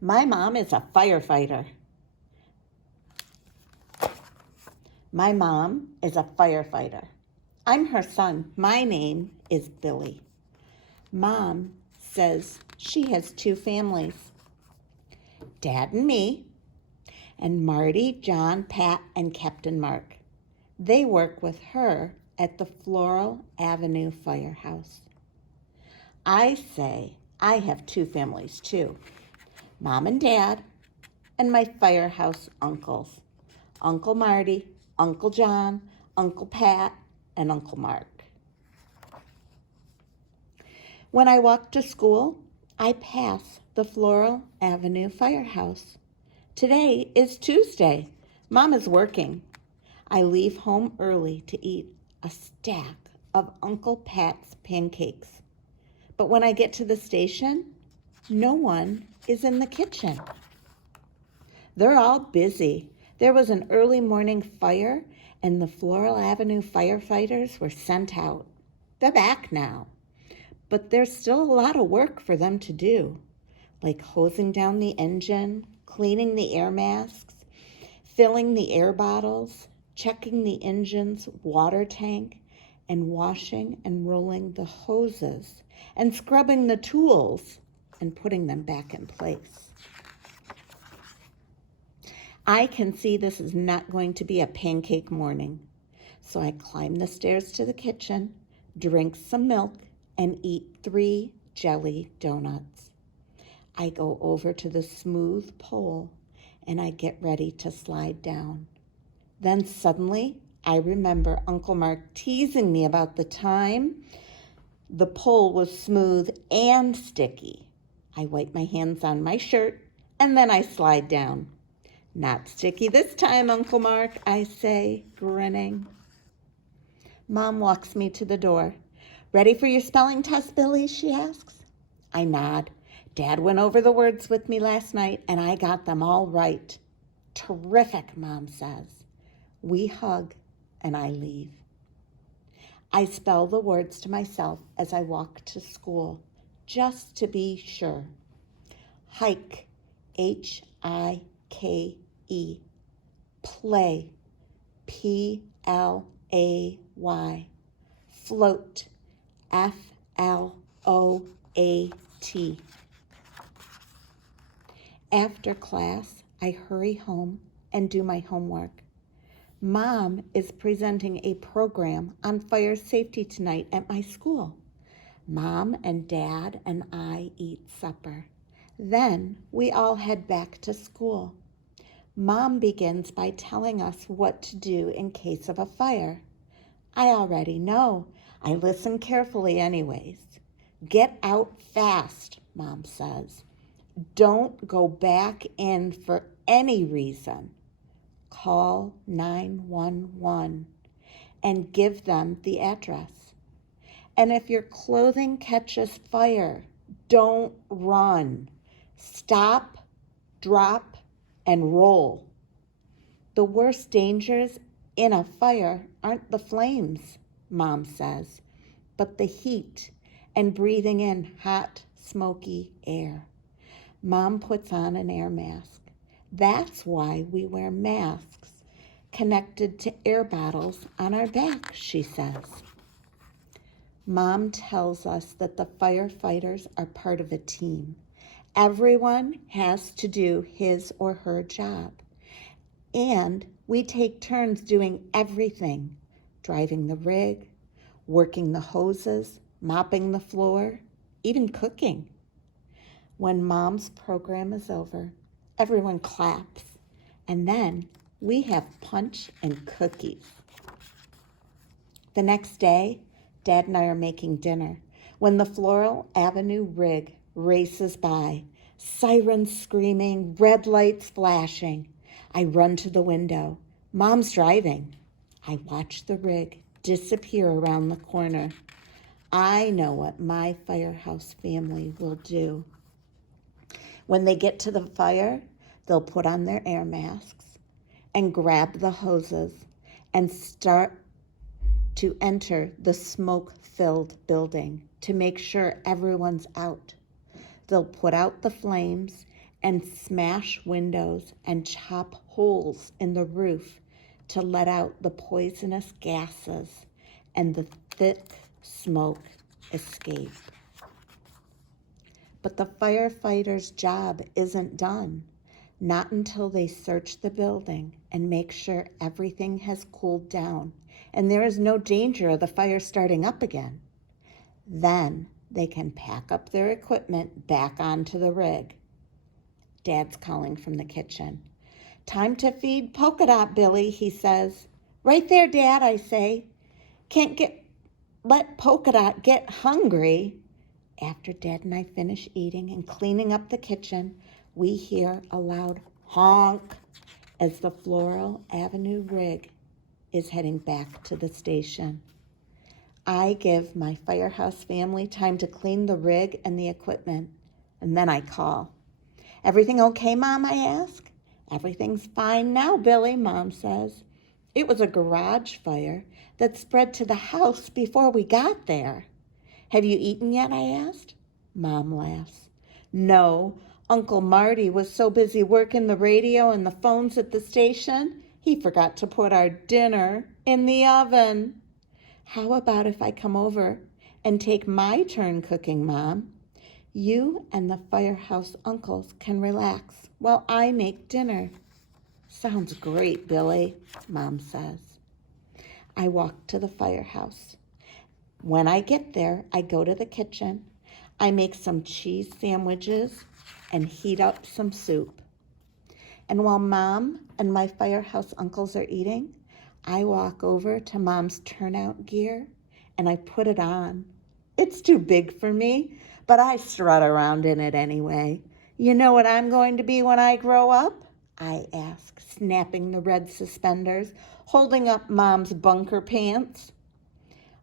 My mom is a firefighter. My mom is a firefighter. I'm her son. My name is Billy. Mom says she has two families, Dad and me, and Marty, John, Pat, and Captain Mark. They work with her at the Floral Avenue Firehouse. I say I have two families too, Mom and Dad, and my firehouse uncles, Uncle Marty, Uncle John, Uncle Pat, and Uncle Mark. When I walk to school, I pass the Floral Avenue Firehouse. Today is Tuesday. Mom is working. I leave home early to eat a stack of Uncle Pat's pancakes. But when I get to the station, no one is in the kitchen. They're all busy. There was an early morning fire, and the Floral Avenue firefighters were sent out. They're back now, but there's still a lot of work for them to do, like hosing down the engine, cleaning the air masks, filling the air bottles, checking the engine's water tank, and washing and rolling the hoses, and scrubbing the tools and putting them back in place. I can see this is not going to be a pancake morning, so I climb the stairs to the kitchen, drink some milk, and eat 3 jelly donuts. I go over to the smooth pole and I get ready to slide down. Then suddenly I remember Uncle Mark teasing me about the time the pole was smooth and sticky. I wipe my hands on my shirt and then I slide down. Not sticky this time, Uncle Mark, I say, grinning. Mom walks me to the door. Ready for your spelling test, Billy, she asks. I nod. Dad went over the words with me last night and I got them all right. Terrific, Mom says. We hug and I leave. I spell the words to myself as I walk to school, just to be sure. Hike, H-I-K-E. Play, P-L-A-Y. Float, F-L-O-A-T. After class, I hurry home and do my homework. Mom is presenting a program on fire safety tonight at my school. Mom and Dad and I eat supper. Then we all head back to school. Mom begins by telling us what to do in case of a fire. I already know. I listen carefully anyways. Get out fast, Mom says. Don't go back in for any reason. Call 911 and give them the address. And if your clothing catches fire, don't run. Stop, drop, and roll. The worst dangers in a fire aren't the flames, Mom says, but the heat and breathing in hot, smoky air. Mom puts on an air mask. That's why we wear masks connected to air bottles on our back, she says. Mom tells us that the firefighters are part of a team. Everyone has to do his or her job. And we take turns doing everything, driving the rig, working the hoses, mopping the floor, even cooking. When Mom's program is over, everyone claps, and then we have punch and cookies. The next day, Dad and I are making dinner when the Floral Avenue rig races by, sirens screaming, red lights flashing. I run to the window. Mom's driving. I watch the rig disappear around the corner. I know what my firehouse family will do. When they get to the fire, they'll put on their air masks and grab the hoses and start to enter the smoke-filled building to make sure everyone's out. They'll put out the flames and smash windows and chop holes in the roof to let out the poisonous gases and the thick smoke escape. But the firefighters' job isn't done, not until they search the building and make sure everything has cooled down and there is no danger of the fire starting up again. Then they can pack up their equipment back onto the rig. Dad's calling from the kitchen. "Time to feed Polka Dot, Billy," he says. "Right there, Dad," I say. Can't let Polka Dot get hungry." After Dad and I finish eating and cleaning up the kitchen, we hear a loud honk as the Floral Avenue rig is heading back to the station. I give my firehouse family time to clean the rig and the equipment, and then I call. "Everything okay, Mom?" I ask. "Everything's fine now, Billy," Mom says. "It was a garage fire that spread to the house before we got there." "Have you eaten yet?" I asked. Mom laughs. "No, Uncle Marty was so busy working the radio and the phones at the station, he forgot to put our dinner in the oven." "How about if I come over and take my turn cooking, Mom? You and the firehouse uncles can relax while I make dinner." "Sounds great, Billy," Mom says. I walk to the firehouse. When I get there, I go to the kitchen. I make some cheese sandwiches and heat up some soup. And while Mom and my firehouse uncles are eating, I walk over to Mom's turnout gear and I put it on. It's too big for me, but I strut around in it anyway. "You know what I'm going to be when I grow up?" I ask, snapping the red suspenders, holding up Mom's bunker pants.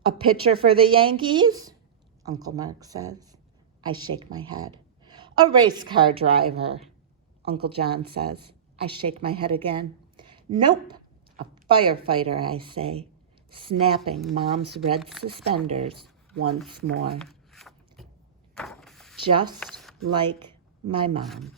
"A pitcher for the Yankees?" Uncle Mark says. I shake my head. "A race car driver," Uncle John says. I shake my head again. "Nope, a firefighter," I say, snapping Mom's red suspenders once more. Just like my mom.